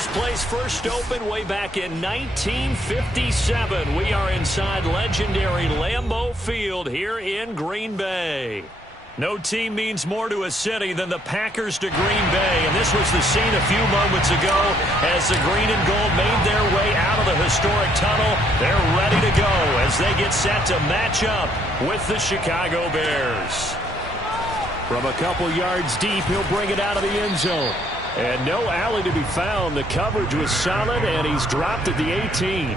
This place first opened way back in 1957. We are inside legendary Lambeau Field here in Green Bay. No team means more to a city than the Packers to Green Bay, and this was the scene a few moments ago as the green and gold made their way out of the historic tunnel. They're ready to go as they get set to match up with the Chicago Bears. From a couple yards deep, he'll bring it out of the end zone. And no alley to be found. The coverage was solid, and he's dropped at the 18.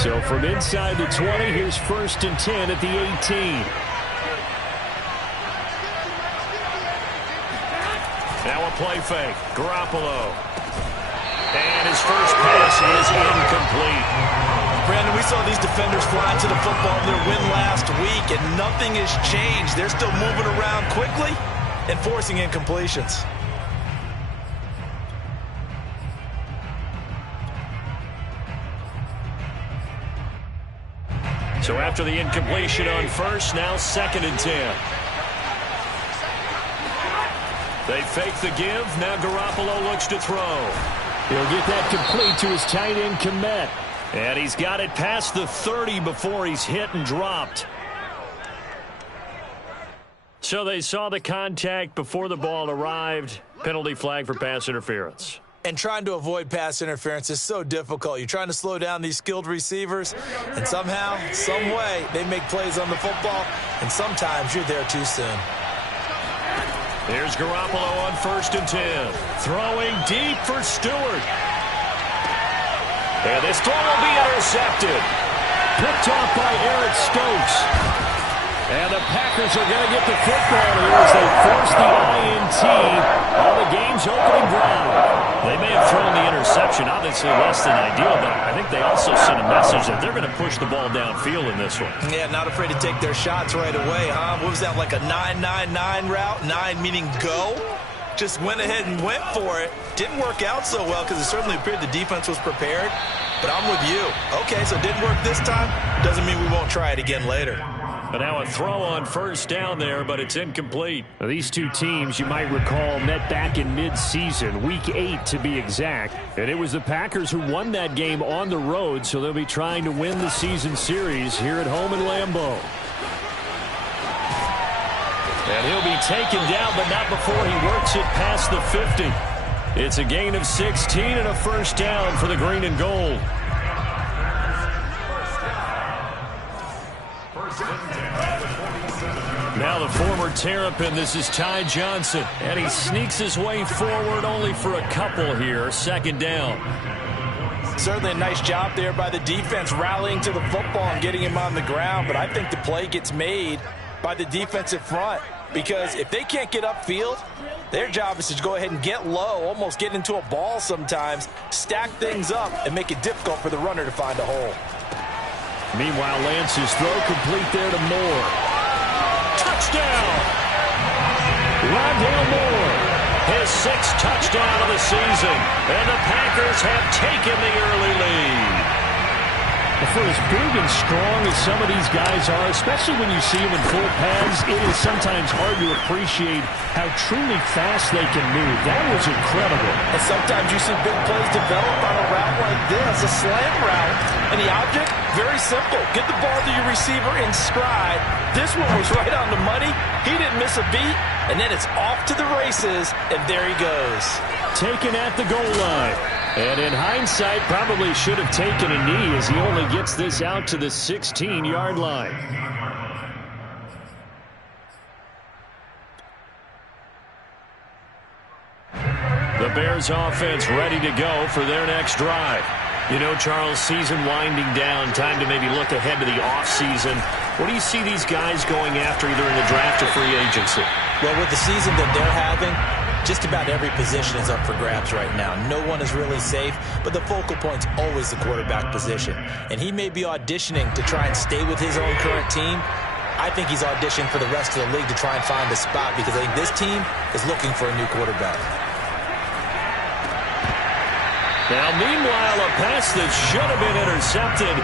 So from inside the 20, here's 1st and 10 at the 18. Now a play fake. Garoppolo. And his first pass is incomplete. Brandon, we saw these defenders fly to the football in their win last week, and nothing has changed. They're still moving around quickly and forcing incompletions. So after the incompletion on first, now 2nd and 10. They fake the give. Now Garoppolo looks to throw. He'll get that complete to his tight end, Kmet. And he's got it past the 30 before he's hit and dropped. So they saw the contact before the ball arrived. Penalty flag for pass interference. And trying to avoid pass interference is so difficult. You're trying to slow down these skilled receivers, and somehow, some way, they make plays on the football, and sometimes you're there too soon. Here's Garoppolo on 1st and 10. Throwing deep for Stewart. And this throw will be intercepted. Picked off by Eric Stokes. And the Packers are going to get the football here as they force the INT on the game's opening drive. They may have thrown the interception, obviously less than ideal, but I think they also sent a message that they're going to push the ball downfield in this one. Yeah, not afraid to take their shots right away, huh? What was that, like a 9-9-9 route? 9 meaning go? Just went ahead and went for it. Didn't work out so well because it certainly appeared the defense was prepared. But I'm with you. Okay, so it didn't work this time. Doesn't mean we won't try it again later. But now a throw on 1st down there, but it's incomplete. Now, these two teams, you might recall, met back in mid-season, Week 8 to be exact. And it was the Packers who won that game on the road, so they'll be trying to win the season series here at home in Lambeau. And he'll be taken down, but not before he works it past the 50. It's a gain of 16 and a 1st down for the green and gold. Now the former Terrapin, this is Ty Johnson, and he sneaks his way forward only for a couple here. 2nd down. Certainly a nice job there by the defense rallying to the football and getting him on the ground, but I think the play gets made by the defensive front because if they can't get upfield, their job is to go ahead and get low, almost get into a ball sometimes, stack things up, and make it difficult for the runner to find a hole. Meanwhile, Lance's throw complete there to Moore. Touchdown! Rondale Moore, his 6th touchdown of the season, and the Packers have taken the early lead. For as big and strong as some of these guys are, especially when you see them in full pads, it is sometimes hard to appreciate how truly fast they can move. That was incredible. And sometimes you see big plays develop on a route like this, a slant route, and the object, very simple. Get the ball to your receiver in stride. This one was right on the money. He didn't miss a beat, and then it's off to the races, and there he goes. Taken at the goal line. And in hindsight, probably should have taken a knee as he only gets this out to the 16-yard line. The Bears offense ready to go for their next drive. You know, Charles, season winding down, time to maybe look ahead to the offseason. What do you see these guys going after either in the draft or free agency? Well, with the season that they're having, just about every position is up for grabs right now. No one is really safe, but the focal point's always the quarterback position. And he may be auditioning to try and stay with his own current team. I think he's auditioning for the rest of the league to try and find a spot because I think this team is looking for a new quarterback. Now, meanwhile, a pass that should have been intercepted,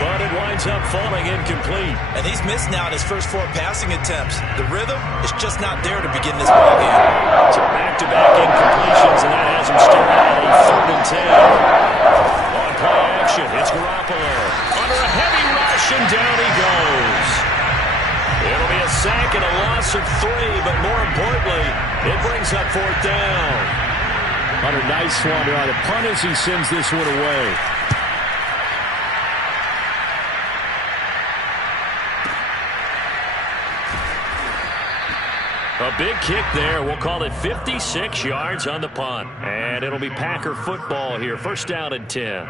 but it winds up falling incomplete. And he's missed now in his first 4 passing attempts. The rhythm is just not there to begin this ballgame. So back-to-back incompletions, and that has him still out on 3rd and 10. On play action, it's Garoppolo. Under a heavy rush, and down he goes. It'll be a sack and a loss of 3, but more importantly, it brings up 4th down. Hunter, nice one on the punt as he sends this one away. A big kick there. We'll call it 56 yards on the punt. And it'll be Packer football here. 1st down and 10.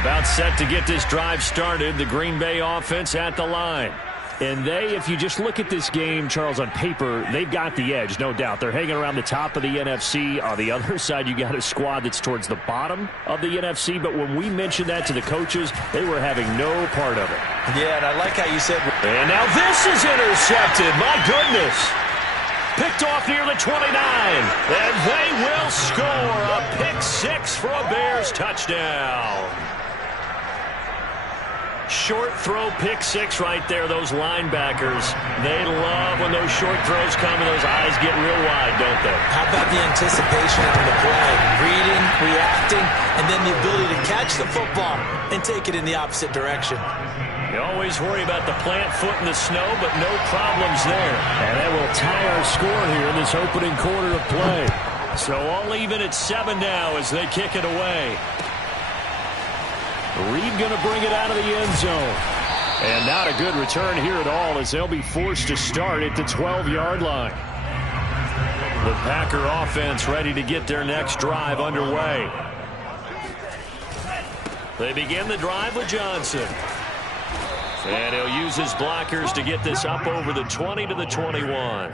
About set to get this drive started. The Green Bay offense at the line. And if you just look at this game, Charles, on paper, they've got the edge, no doubt. They're hanging around the top of the NFC. On the other side, you got a squad that's towards the bottom of the NFC. But when we mentioned that to the coaches, they were having no part of it. Yeah, and I like how you said. And now this is intercepted. My goodness. Picked off near the 29. And they will score a pick 6 for a Bears touchdown. Short throw, pick 6 right there. Those linebackers, they love when those short throws come and those eyes get real wide, don't they? How about the anticipation of the play? Reading, reacting, and then the ability to catch the football and take it in the opposite direction. You always worry about the plant foot in the snow, but no problems there. And that will tie our score here in this opening quarter of play. So all even at 7 now as they kick it away. Reed going to bring it out of the end zone. And not a good return here at all as they'll be forced to start at the 12-yard line. The Packer offense ready to get their next drive underway. They begin the drive with Johnson. And he'll use his blockers to get this up over the 20 to the 21.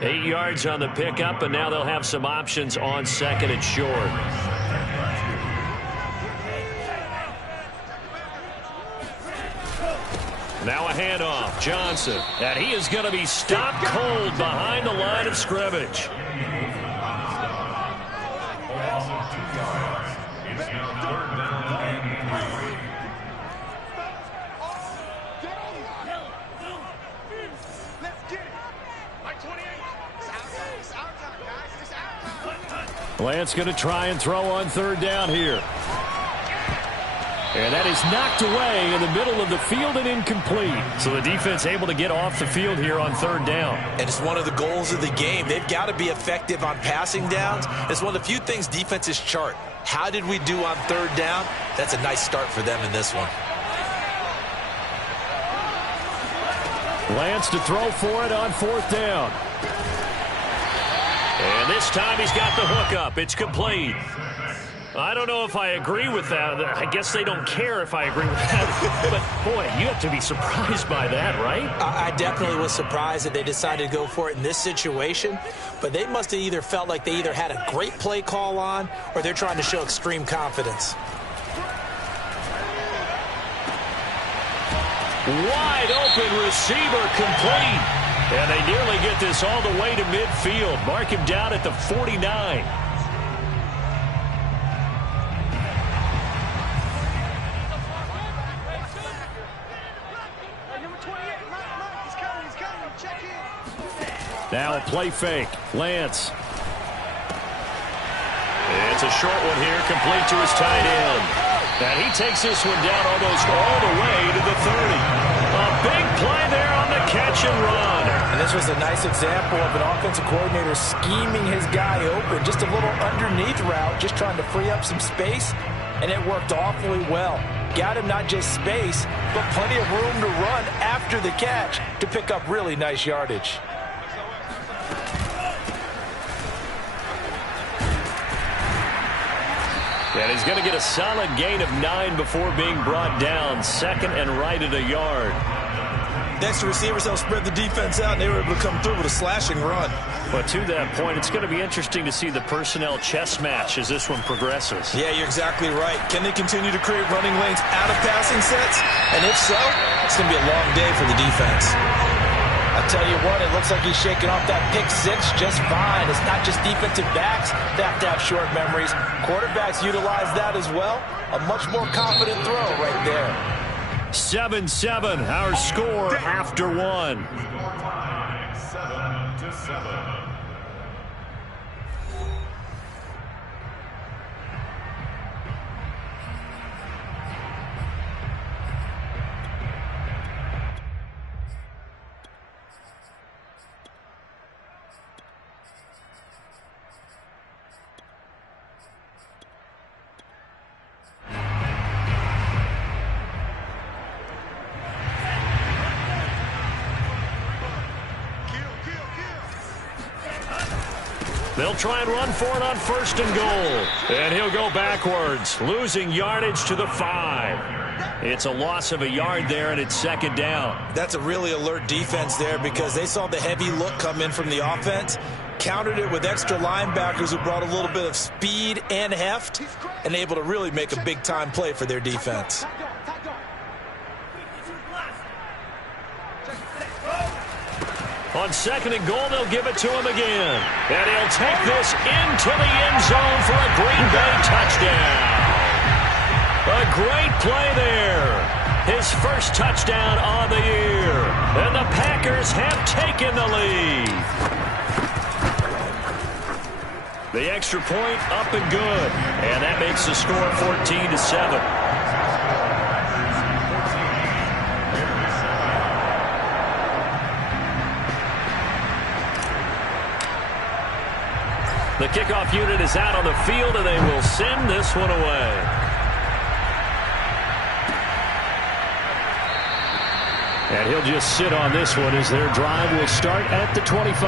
8 yards on the pickup, and now they'll have some options on 2nd and short. Now a handoff, Johnson, and he is going to be stopped cold behind the line of scrimmage. Lance going to try and throw on 3rd down here. And that is knocked away in the middle of the field and incomplete. So the defense able to get off the field here on 3rd down. And it's one of the goals of the game. They've got to be effective on passing downs. It's one of the few things defenses chart. How did we do on 3rd down? That's a nice start for them in this one. Lance to throw for it on 4th down. And this time he's got the hook up. It's complete. I don't know if I agree with that. I guess they don't care if I agree with that. But, boy, you have to be surprised by that, right? I definitely was surprised that they decided to go for it in this situation. But they must have either felt like they either had a great play call on or they're trying to show extreme confidence. Wide open receiver complete. And they nearly get this all the way to midfield. Mark him down at the 49. Now a play fake. Lance. It's a short one here, complete to his tight end. And he takes this one down almost all the way to the 30. A big play there on the catch and run. And this was a nice example of an offensive coordinator scheming his guy open. Just a little underneath route, just trying to free up some space. And it worked awfully well. Got him not just space, but plenty of room to run after the catch to pick up really nice yardage. And he's going to get a solid gain of 9 before being brought down. 2nd and right at a yard. The extra receivers helped spread the defense out, and they were able to come through with a slashing run. But to that point, it's going to be interesting to see the personnel chess match as this one progresses. Yeah, you're exactly right. Can they continue to create running lanes out of passing sets? And if so, it's going to be a long day for the defense. I tell you what, it looks like he's shaking off that pick six just fine. It's not just defensive backs that have to have short memories. Quarterbacks utilize that as well. A much more confident throw right there. 7-7, our score after one. 7-7. They'll try and run for it on 1st and goal. And he'll go backwards, losing yardage to the 5. It's a loss of a yard there, and it's 2nd down. That's a really alert defense there because they saw the heavy look come in from the offense, countered it with extra linebackers who brought a little bit of speed and heft, and able to really make a big-time play for their defense. On 2nd and goal, they'll give it to him again. And he'll take this into the end zone for a Green Bay touchdown. A great play there. His first touchdown on the year. And the Packers have taken the lead. The extra point up and good. And that makes the score 14-7. The kickoff unit is out on the field, and they will send this one away. And he'll just sit on this one as their drive will start at the 25.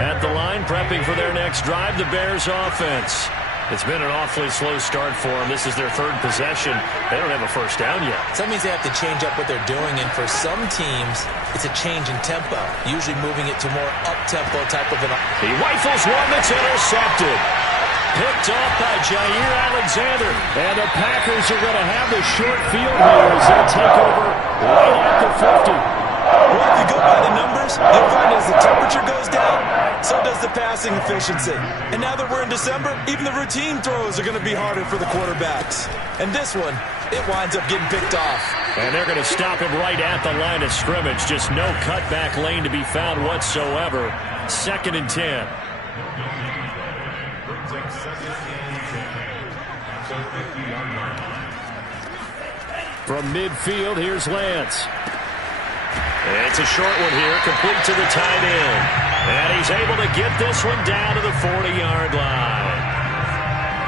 At the line, prepping for their next drive, the Bears offense. It's been an awfully slow start for them. This is their 3rd possession. They don't have a first down yet. So that means they have to change up what they're doing, and for some teams, it's a change in tempo, usually moving it to more up-tempo type of an... He rifles one that's intercepted. Picked off by Jair Alexander. And the Packers are going to have the short field here as they take over right at the 50. Well, if you go by the numbers, you'll find as the temperature goes down, so does the passing efficiency. And now that we're in December, even the routine throws are going to be harder for the quarterbacks. And this one, it winds up getting picked off. And they're going to stop him right at the line of scrimmage. Just no cutback lane to be found whatsoever. 2nd and 10. From midfield, here's Lance. It's a short one here, complete to the tight end. And he's able to get this one down to the 40-yard line.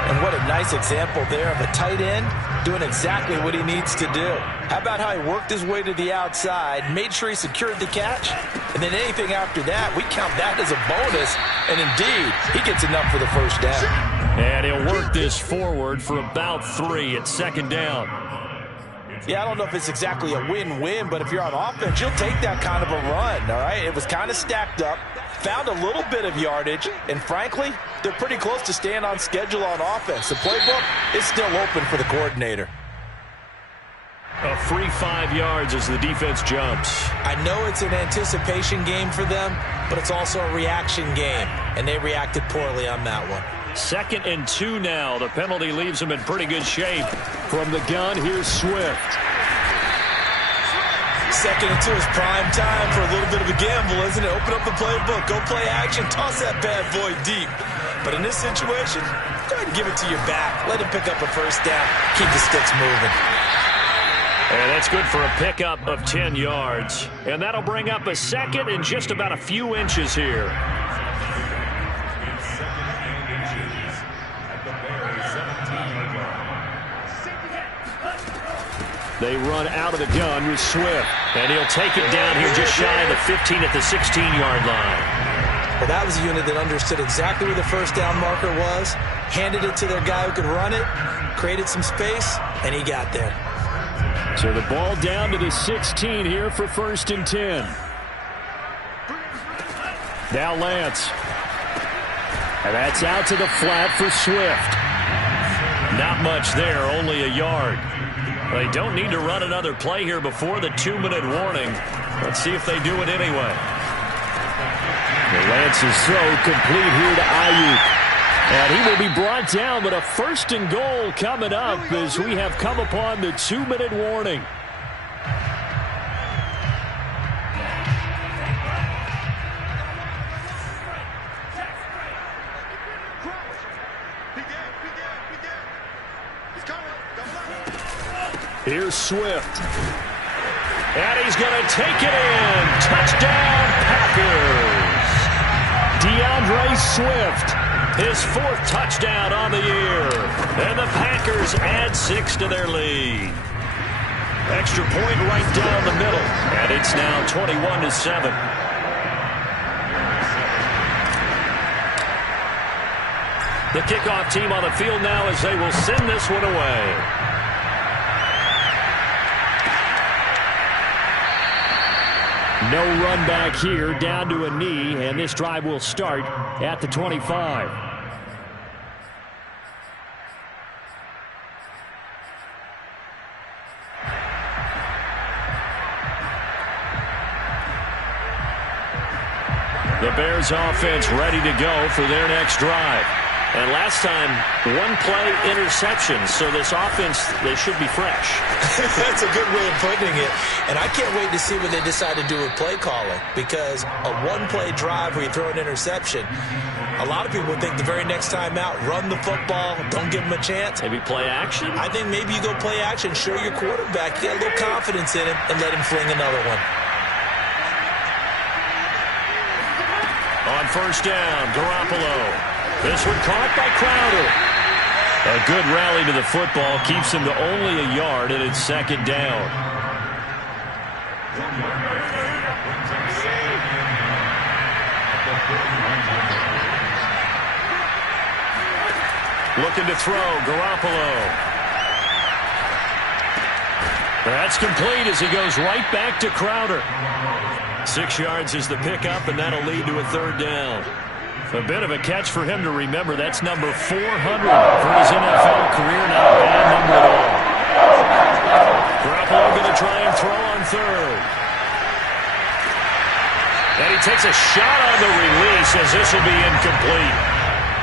And what a nice example there of a tight end doing exactly what he needs to do. How about how he worked his way to the outside, made sure he secured the catch, and then anything after that, we count that as a bonus. And indeed, he gets enough for the first down. And he'll work this forward for about 3 at 2nd down. Yeah, I don't know if it's exactly a win-win, but if you're on offense, you'll take that kind of a run, all right? It was kind of stacked up, found a little bit of yardage, and frankly, they're pretty close to staying on schedule on offense. The playbook is still open for the coordinator. A free 5 yards as the defense jumps. I know it's an anticipation game for them, but it's also a reaction game, and they reacted poorly on that one. 2nd and 2 now. The penalty leaves them in pretty good shape. From the gun, here's Swift. 2nd and 2 is prime time for a little bit of a gamble, isn't it? Open up the playbook, go play action, toss that bad boy deep. But in this situation, go ahead and give it to your back. Let him pick up a first down. Keep the sticks moving. And that's good for a pickup of 10 yards. And that'll bring up a 2nd and just about a few inches here. They run out of the gun with Swift. And he'll take it down here just shy of the 15 at the 16-yard line. Well, that was a unit that understood exactly where the first down marker was, handed it to their guy who could run it, created some space, and he got there. So the ball down to the 16 here for 1st and 10. Now Lance. And that's out to the flat for Swift. Not much there, only a yard. They don't need to run another play here before the 2-minute warning. Let's see if they do it anyway. Lance's throw complete here to Ayuk. And he will be brought down, but a 1st and goal coming up as we have come upon the 2-minute warning. Here's Swift. And he's going to take it in. Touchdown, Packers. DeAndre Swift. His 4th touchdown on the year. And the Packers add 6 to their lead. Extra point right down the middle. And it's now 21-7. The kickoff team on the field now as they will send this one away. No run back here, down to a knee, and this drive will start at the 25. The Bears offense ready to go for their next drive. And last time, 1-play interception. So this offense, they should be fresh. That's a good way of putting it. And I can't wait to see what they decide to do with play calling. Because a 1-play drive where you throw an interception, a lot of people would think the very next time out, run the football, don't give them a chance. Maybe play action? I think maybe you go play action, show your quarterback, get a little confidence in him, and let him fling another one. On 1st down, Garoppolo. This one caught by Crowder. A good rally to the football keeps him to only a yard, and it's 2nd down. Looking to throw, Garoppolo. That's complete as he goes right back to Crowder. 6 yards is the pickup, and that'll lead to a 3rd down. A bit of a catch for him to remember. That's number 400 for his NFL career. Not a bad number at all. Garoppolo going to try and throw on 3rd. And he takes a shot on the release as this will be incomplete.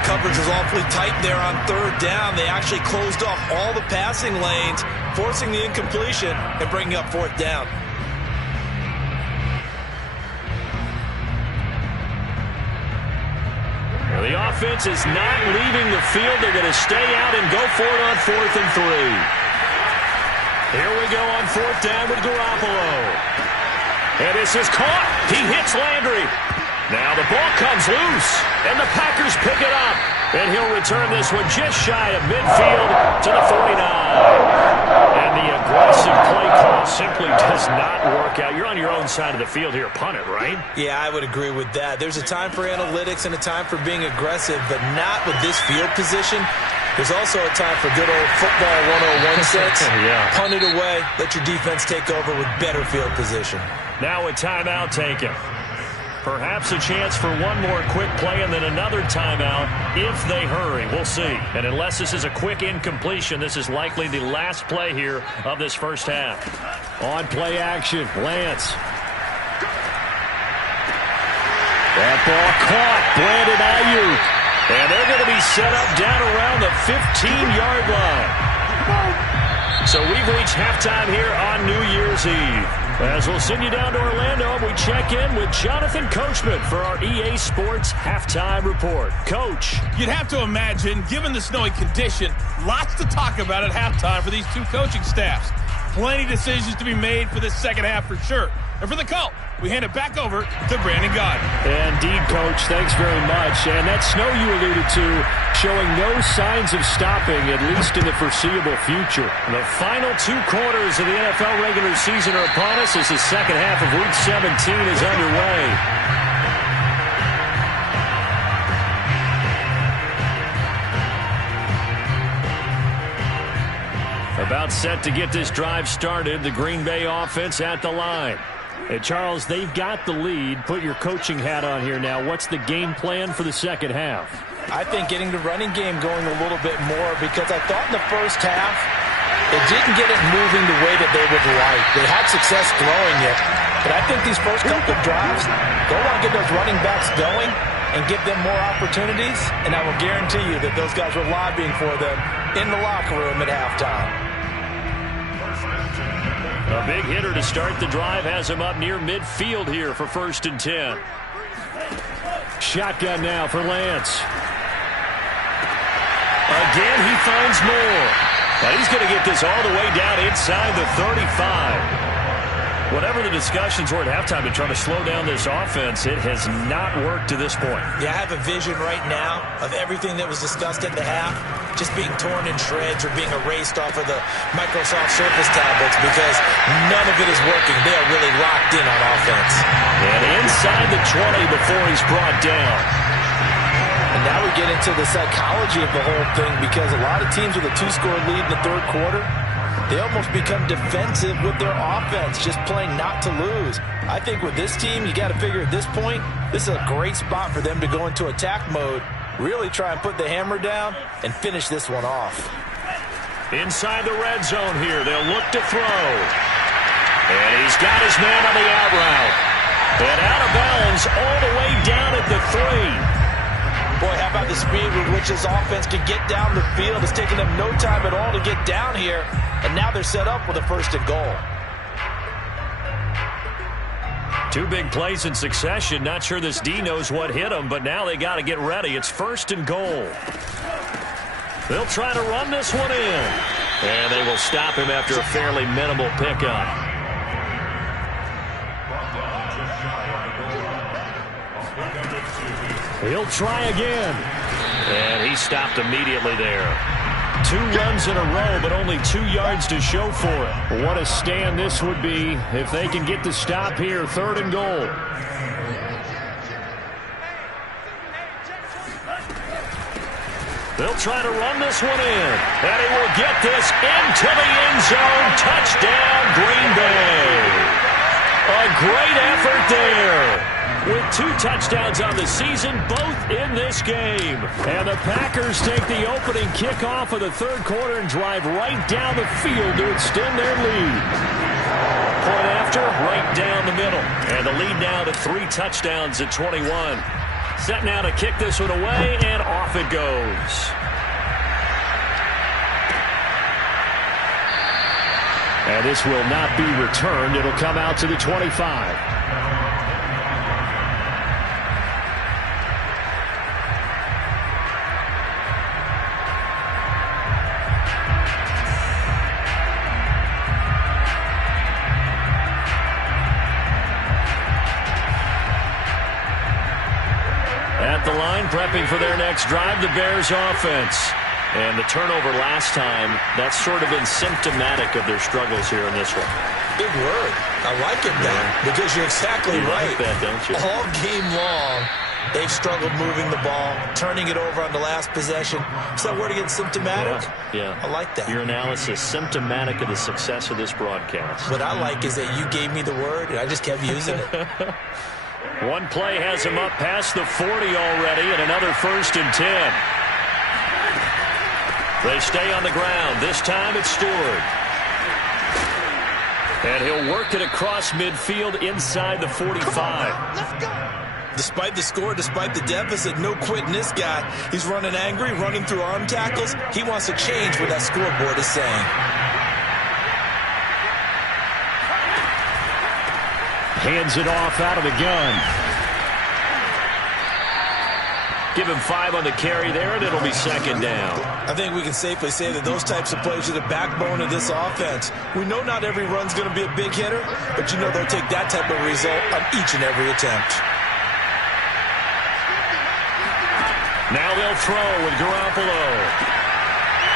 Coverage was awfully tight there on 3rd down. They actually closed off all the passing lanes, forcing the incompletion and bringing up 4th down. The offense is not leaving the field. They're going to stay out and go for it on 4th and 3. Here we go on 4th down with Garoppolo. And this is caught. He hits Landry. Now the ball comes loose, and the Packers pick it up. And he'll return this one just shy of midfield to the 49. And the aggressive play call simply does not work out. You're on your own side of the field here. Punt it, right? Yeah, I would agree with that. There's a time for analytics and a time for being aggressive, but not with this field position. There's also a time for good old football 101 sets. Yeah. Punt it away. Let your defense take over with better field position. Now a timeout taken. Perhaps a chance for one more quick play and then another timeout if they hurry. We'll see. And unless this is a quick incompletion, this is likely the last play here of this first half. On play action, Lance. That ball caught. Brandon Ayuk. And they're going to be set up down around the 15-yard line. So we've reached halftime here on New Year's Eve. As we'll send you down to Orlando, we check in with Jonathan Coachman for our EA Sports Halftime Report. Coach. You'd have to imagine, given the snowy condition, lots to talk about at halftime for these two coaching staffs. Plenty of decisions to be made for this second half for sure. And for the call, we hand it back over to Brandon Gaudin. Indeed, Coach. Thanks very much. And that snow you alluded to showing no signs of stopping, at least in the foreseeable future. The final 2 quarters of the NFL regular season are upon us as the second half of Week 17 is underway. About set to get this drive started, the Green Bay offense at the line. And Charles, they've got the lead. Put your coaching hat on here now. What's the game plan for the second half? I think getting the running game going a little bit more, because I thought in the first half they didn't get it moving the way that they would like. They had success throwing it, but I think these first couple of drives, go on, get those running backs going and give them more opportunities, and I will guarantee you that those guys were lobbying for them in the locker room at halftime. A big hitter to start the drive has him up near midfield here for 1st and 10. Shotgun now for Lance. Again, he finds more. But he's going to get this all the way down inside the 35. Whatever the discussions were at halftime to try to slow down this offense, it has not worked to this point. Yeah, I have a vision right now of everything that was discussed at the half just being torn in shreds or being erased off of the Microsoft Surface tablets, because none of it is working. They are really locked in on offense. And inside the 20 before he's brought down. And now we get into the psychology of the whole thing, because a lot of teams with a 2-score lead in the third quarter, they almost become defensive with their offense, just playing not to lose. I think with this team, you got to figure at this point, this is a great spot for them to go into attack mode, really try and put the hammer down and finish this one off. Inside the red zone here, they'll look to throw. And he's got his man on the out route. And out of bounds all the way down at the 3. Boy, how about the speed with which this offense can get down the field? It's taken them no time at all to get down here, and now they're set up with a 1st and goal. 2 big plays in succession. Not sure this D knows what hit him, but now they got to get ready. It's 1st and goal. They'll try to run this one in. And they will stop him after a fairly minimal pickup. He'll try again. And he stopped immediately there. 2 runs in a row, but only 2 yards to show for it. What a stand this would be if they can get the stop here. 3rd and goal. They'll try to run this one in. And he will get this into the end zone. Touchdown, Green Bay. A great effort there. With 2 touchdowns on the season, both in this game. And the Packers take the opening kickoff of the third quarter and drive right down the field to extend their lead. Point after, right down the middle. And the lead now to 3 touchdowns at 21. Set now to kick this one away, and off it goes. And this will not be returned. It'll come out to the 25. At the line, prepping for their next drive, the Bears offense. And the turnover last time, that's sort of been symptomatic of their struggles here in this one. Big word. I like it now, because you're exactly right. Like that, don't you? All game long, they've struggled moving the ball, turning it over on the last possession. Is that word again, symptomatic? Yeah. I like that. Your analysis, symptomatic of the success of this broadcast. What I like is that you gave me the word, and I just kept using it. One play has him up past the 40 already, and another 1st and 10. They stay on the ground. This time it's Stewart. And he'll work it across midfield inside the 45. Despite the score, despite the deficit, no quitting this guy. He's running angry, running through arm tackles. He wants to change what that scoreboard is saying. Hands it off out of the gun. Give him 5 on the carry there, and it'll be second down. I think we can safely say that those types of plays are the backbone of this offense. We know not every run's going to be a big hitter, but you know they'll take that type of result on each and every attempt. Now they'll throw with Garoppolo.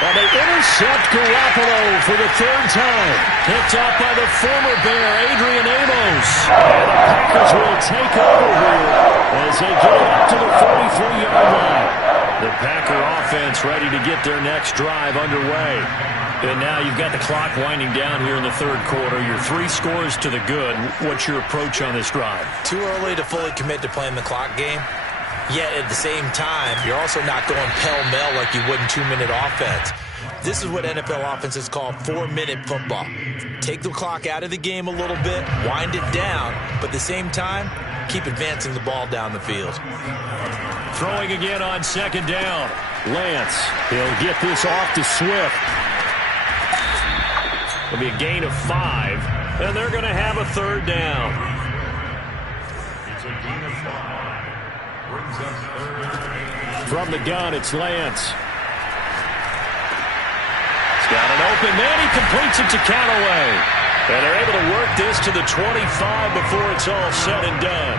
Well, they intercept Garoppolo for the 3rd time. Picked off by the former Bear, Adrian Amos. And the Packers will take over here as they get it up to the 43-yard line. The Packer offense ready to get their next drive underway. And now you've got the clock winding down here in the 3rd quarter. You're 3 scores to the good. What's your approach on this drive? Too early to fully commit to playing the clock game. Yet at the same time, you're also not going pell-mell like you would in 2-minute offense. This is what NFL offenses call 4-minute football. Take the clock out of the game a little bit, wind it down, but at the same time, keep advancing the ball down the field. Throwing again on 2nd down. Lance, he'll get this off to Swift. It'll be a gain of 5, and they're going to have a 3rd down. From the gun, it's Lance. He's got an open man. He completes it to Callaway. And they're able to work this to the 25 before it's all said and done.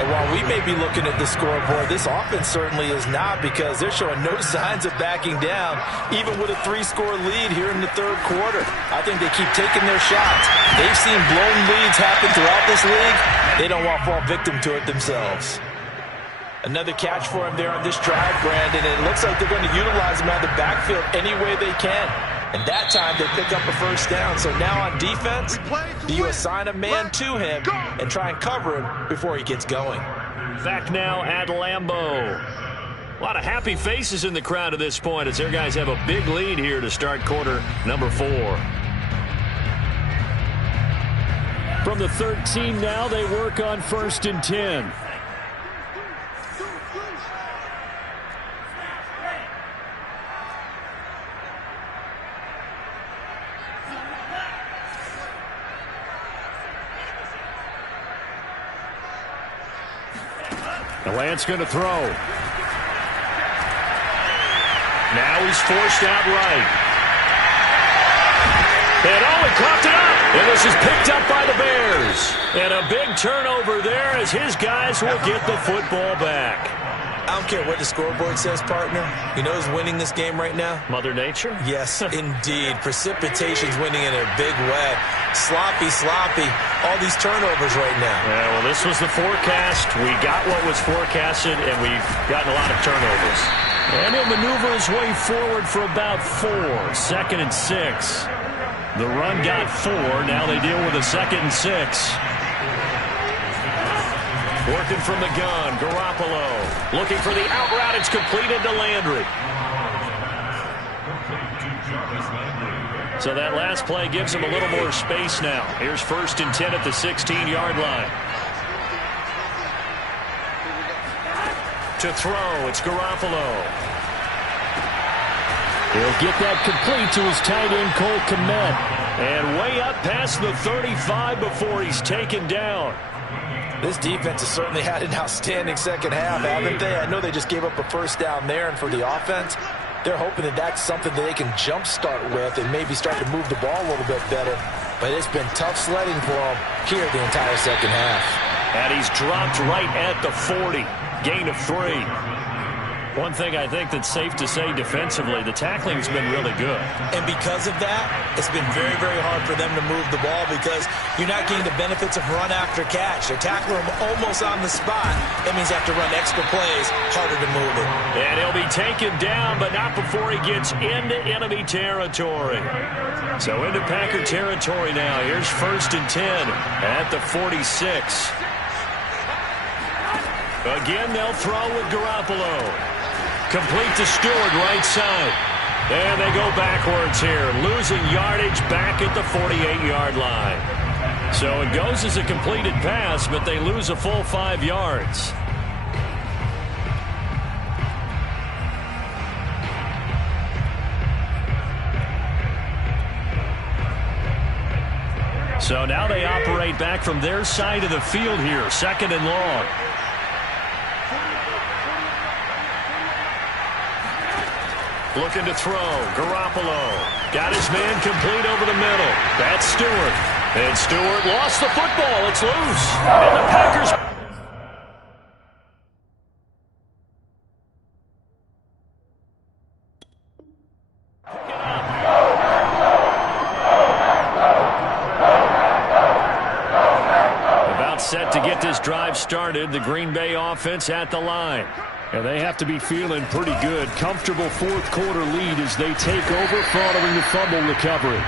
And while we may be looking at the scoreboard, this offense certainly is not, because they're showing no signs of backing down, even with a 3-score lead here in the 3rd quarter. I think they keep taking their shots. They've seen blown leads happen throughout this league. They don't want to fall victim to it themselves. Another catch for him there on this drive, Brandon, and it looks like they're going to utilize him out of the backfield any way they can. And that time they pick up a 1st down. So now on defense, do you assign a man to him and try and cover him before he gets going? Back now at Lambeau. A lot of happy faces in the crowd at this point as their guys have a big lead here to start quarter number 4. From the 13 now, they work on 1st and 10. Lance going to throw. Now he's forced out right. And he coughed it up. And this is picked up by the Bears. And a big turnover there as his guys will get the football back. I don't care what the scoreboard says, partner. You know who's winning this game right now? Mother Nature? Yes, indeed. Precipitation's winning in a big way. Sloppy. All these turnovers right now. Yeah, well, this was the forecast. We got what was forecasted, and we've gotten a lot of turnovers. And he'll maneuver his way forward for about 4. 2nd and 6. The run got 4. Now they deal with a 2nd and 6. Working from the gun, Garoppolo. Looking for the out route. It's completed to Landry. So that last play gives him a little more space now. Here's 1st and 10 at the 16-yard line. To throw, it's Garoppolo. He'll get that complete to his tight end, Cole Kmet. And way up past the 35 before he's taken down. This defense has certainly had an outstanding second half, haven't they? I know they just gave up a 1st down there, and for the offense, they're hoping that that's something that they can jumpstart with and maybe start to move the ball a little bit better. But it's been tough sledding for them here the entire second half. And he's dropped right at the 40. Gain of 3. One thing I think that's safe to say defensively, the tackling's been really good. And because of that, it's been very, very hard for them to move the ball because you're not getting the benefits of run after catch. They're tackling them almost on the spot. That means they have to run extra plays, harder to move it. And he'll be taken down, but not before he gets into enemy territory. So into Packer territory now. Here's 1st and 10 at the 46. Again, they'll throw with Garoppolo. Complete to Stewart, right side. And they go backwards here, losing yardage back at the 48-yard line. So it goes as a completed pass, but they lose a full 5 yards. So now they operate back from their side of the field here, 2nd and long. Looking to throw. Garoppolo. Got his man complete over the middle. That's Stewart. And Stewart lost the football. It's loose. And the Packers... set to get this drive started. The Green Bay offense at the line. And they have to be feeling pretty good. Comfortable fourth quarter lead as they take over following the fumble recovery.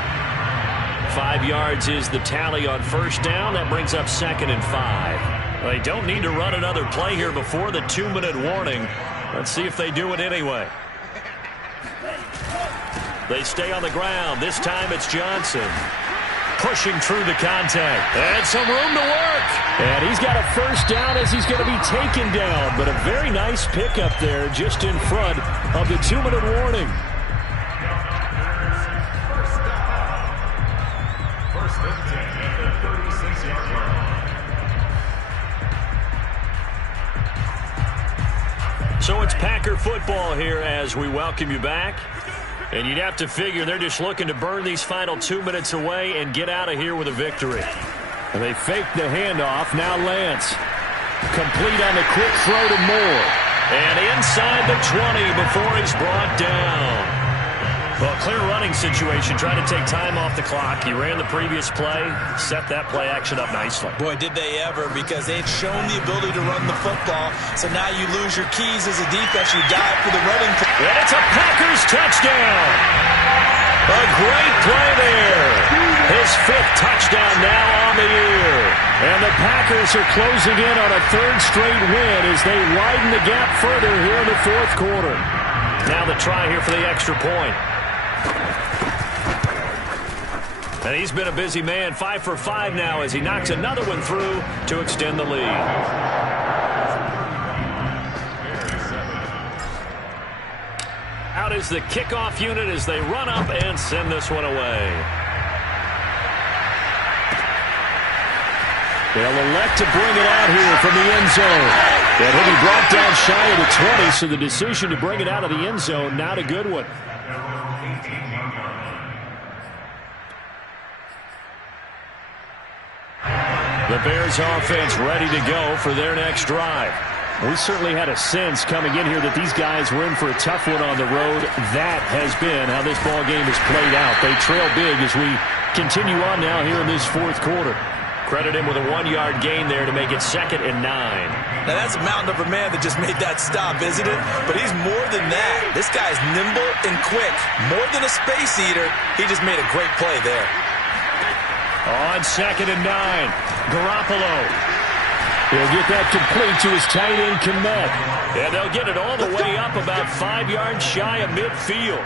5 yards is the tally on first down. That brings up 2nd and 5. They don't need to run another play here before the 2-minute warning. Let's see if they do it anyway. They stay on the ground. This time it's Johnson. Pushing through the contact. And some room to work. And he's got a first down as he's going to be taken down. But a very nice pickup there just in front of the 2-minute warning. So it's Packer football here as we welcome you back. And you'd have to figure they're just looking to burn these final 2 minutes away and get out of here with a victory. And they fake the handoff. Now Lance. Complete on the quick throw to Moore. And inside the 20 before he's brought down. Well, clear running situation. Trying to take time off the clock. He ran the previous play. Set that play action up nicely. Boy, did they ever, because they'd shown the ability to run the football. So now you lose your keys as a defense. You dive for the running. And it's a Packers touchdown. A great play there. His 5th touchdown now on the year. And the Packers are closing in on a 3rd straight win as they widen the gap further here in the 4th quarter. Now the try here for the extra point. And he's been a busy man. 5 for 5 now as he knocks another one through to extend the lead. Out is the kickoff unit as they run up and send this one away. They'll elect to bring it out here from the end zone. And he'll be brought down shy of the 20, so the decision to bring it out of the end zone, not a good one. The Bears offense ready to go for their next drive. We certainly had a sense coming in here that these guys were in for a tough one on the road. That has been how this ball game has played out. They trail big as we continue on now here in this 4th quarter. Credit him with a 1-yard gain there to make it 2nd and 9. Now that's a mountain of a man that just made that stop, isn't it? But he's more than that. This guy's nimble and quick. More than a space eater. He just made a great play there. On 2nd and 9, Garoppolo. He'll get that complete to his tight end, Kmet. And they'll get it all the way up about 5 yards shy of midfield.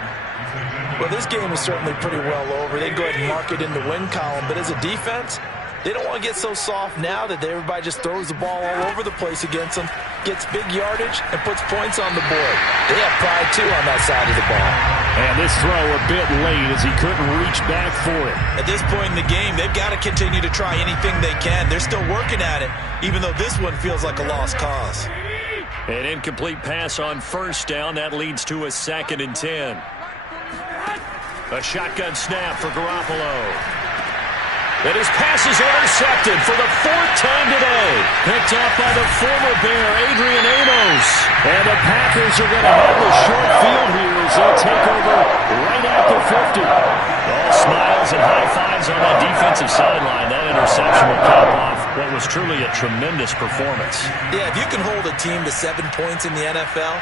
Well, this game is certainly pretty well over. They go ahead and mark it in the win column. But as a defense, they don't want to get so soft now that everybody just throws the ball all over the place against them, gets big yardage, and puts points on the board. They have pride, too, on that side of the ball. And this throw a bit late as he couldn't reach back for it. At this point in the game, they've got to continue to try anything they can. They're still working at it, even though this one feels like a lost cause. An incomplete pass on first down. That leads to a 2nd and 10. A shotgun snap for Garoppolo. And his pass is intercepted for the 4th time today. Picked off by the former Bear, Adrian Amos. And the Packers are going to have a short field here as they'll take over right at the 50. All smiles and high fives on that defensive sideline. That interception will cap off what was truly a tremendous performance. Yeah, if you can hold a team to 7 points in the NFL,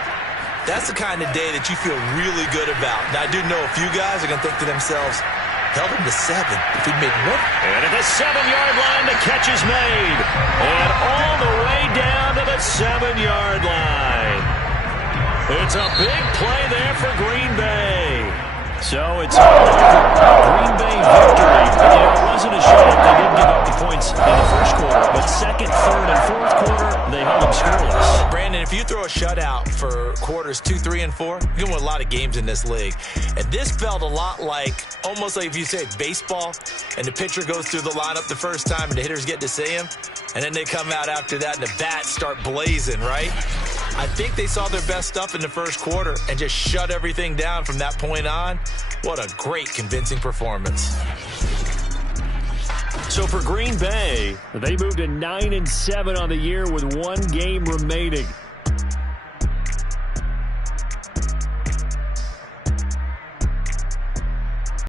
that's the kind of day that you feel really good about. Now, I do know a few guys are going to think to themselves, held him to 7 if he'd made 1. And at the 7-yard line, the catch is made. And all the way down to the 7-yard line. It's a big play there for Green Bay. So it's a Green Bay victory. You know, it wasn't a show. They did give up the points in the first quarter, but 2nd, 3rd, and 4th quarter, they held them scoreless. Brandon, if you throw a shutout for quarters 2, 3, and 4, you're going to win a lot of games in this league. And this felt a lot like, almost like if you say baseball, and the pitcher goes through the lineup the first time, and the hitters get to see him, and then they come out after that, and the bats start blazing, right? I think they saw their best stuff in the first quarter and just shut everything down from that point on. What a great, convincing performance. So for Green Bay, they moved to 9-7 on the year with one game remaining.